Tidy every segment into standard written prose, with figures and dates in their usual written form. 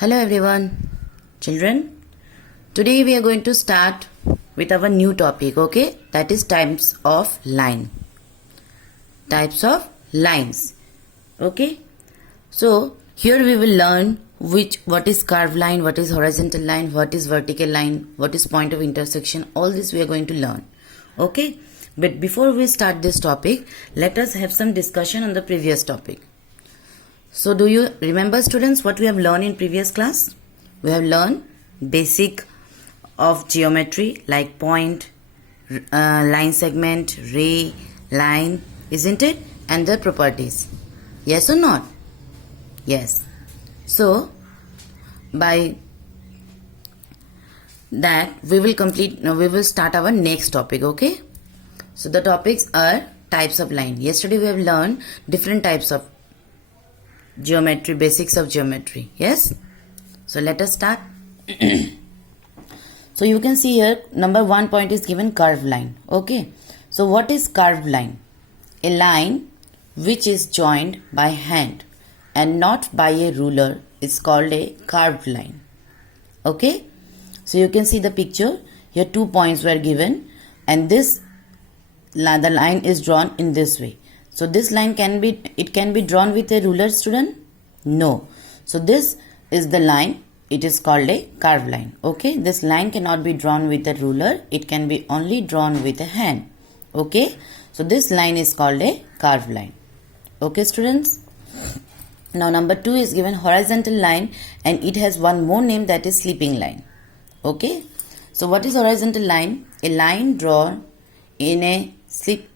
Hello everyone, children. Today we are going to start with our new topic, okay? That is types of line. Types of lines, okay? So here we will learn what is curved line, what is horizontal line, what is vertical line, what is point of intersection. All this we are going to learn, okay? But before we start this topic, let us have some discussion on the previous topic. So do you remember, students, what we have learned in previous class? We have learned basic of geometry like point, line segment, ray, line, isn't it? And their properties. Yes or not? Yes. So by that we will start our next topic, okay? So the topics are types of line. Yesterday we have learned different types of geometry, basics of geometry. Yes, so let us start. So you can see here number 1 point is given curved line. Okay, so what is curved line? A line which is joined by hand and not by a ruler is called a curved line. Okay, so you can see the picture here. 2 points were given and the line is drawn in this way. So this line can be drawn with a ruler, student? No. So this is the line. It is called a curved line. Okay. This line cannot be drawn with a ruler. It can be only drawn with a hand. Okay. So this line is called a curved line. Okay, students. Now number 2 is given horizontal line and it has one more name, that is sleeping line. Okay. So what is horizontal line? A line drawn in a sleeping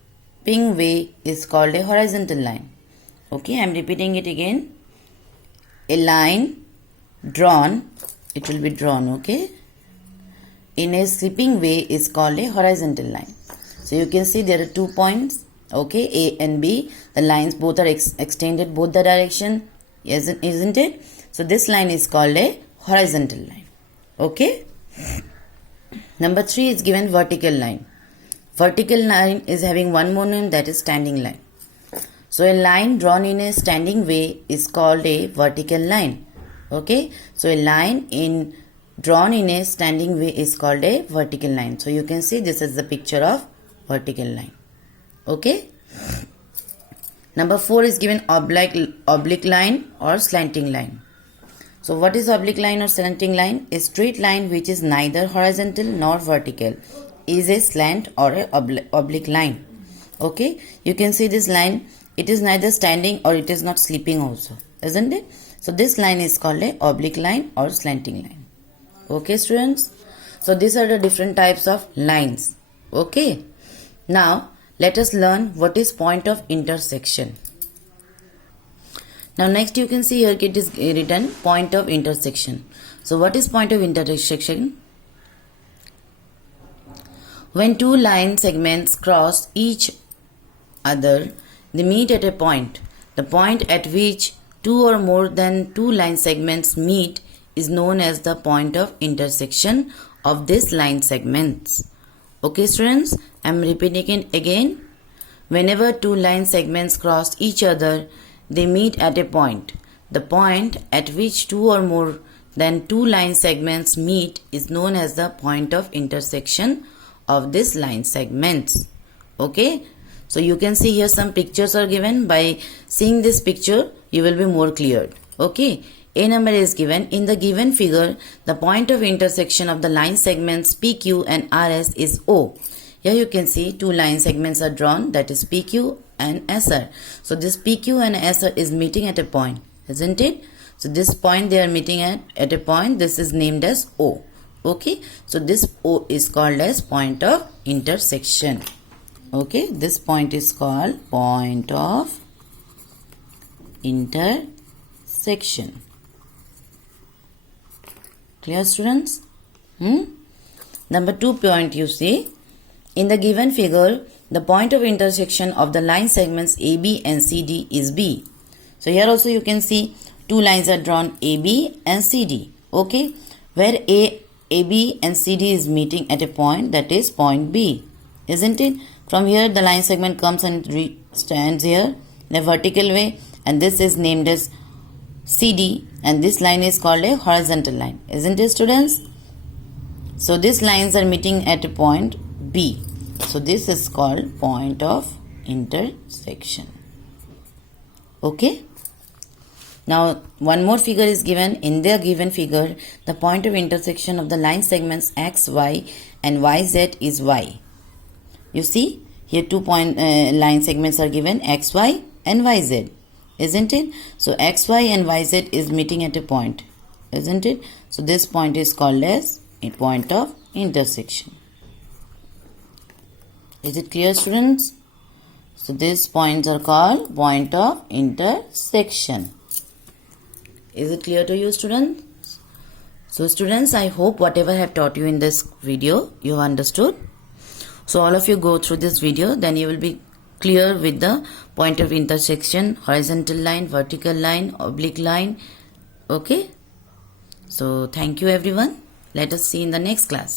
way is called a horizontal line. Okay, I am repeating it again. A line drawn, it will be drawn, okay, in a sleeping way is called a horizontal line. So you can see there are 2 points, okay, A and B. The lines both are extended both the direction, isn't it? So this line is called a horizontal line. Okay. Number 3 is given vertical line. Vertical line is having one more name, that is standing line. So a line drawn in a standing way is called a vertical line. Okay. So a line drawn in a standing way is called a vertical line. So you can see this is the picture of vertical line. Okay. Number 4 is given oblique line or slanting line. So what is oblique line or slanting line? A straight line which is neither horizontal nor vertical is a slant or a oblique line. Okay, you can see this line, it is neither standing or it is not sleeping also, isn't it? So this line is called a oblique line or slanting line. Okay, students, so these are the different types of lines. Okay, now let us learn what is point of intersection. Now next you can see here it is written point of intersection. So what is point of intersection? When two line segments cross each other, they meet at a point. The point at which two or more than two line segments meet is known as the point of intersection of these line segments. Okay, students, I am repeating it again. Whenever two line segments cross each other, they meet at a point. The point at which two or more than two line segments meet is known as the point of intersection of this line segments. Okay, so you can see here some pictures are given. By seeing this picture you will be more cleared. Okay, a number is given. In the given figure, the point of intersection of the line segments PQ and RS is O. Here you can see two line segments are drawn, that is PQ and SR. So this PQ and SR is meeting at a point, isn't it? So this point they are meeting at a point, this is named as O. Okay, so this O is called as point of intersection. Okay, this point is called point of intersection. Clear, students? Number 2 point, you see, in the given figure, the point of intersection of the line segments AB and CD is B. So here also you can see two lines are drawn, AB and CD. Okay, where AB and CD is meeting at a point, that is point B, isn't it? From here the line segment comes and stands here in a vertical way, and this is named as CD, and this line is called a horizontal line, isn't it, students? So these lines are meeting at a point B. So this is called point of intersection. Okay. Now one more figure is given. In the given figure, the point of intersection of the line segments X, Y and YZ is Y. You see here two line segments are given, XY and YZ, isn't it? So XY and YZ is meeting at a point, isn't it? So this point is called as a point of intersection. Is it clear, students? So these points are called point of intersection. Is it clear to you, students? So students, I hope whatever I have taught you in this video, you have understood. So all of you go through this video, then you will be clear with the point of intersection, horizontal line, vertical line, oblique line. Okay. So thank you everyone. Let us see in the next class.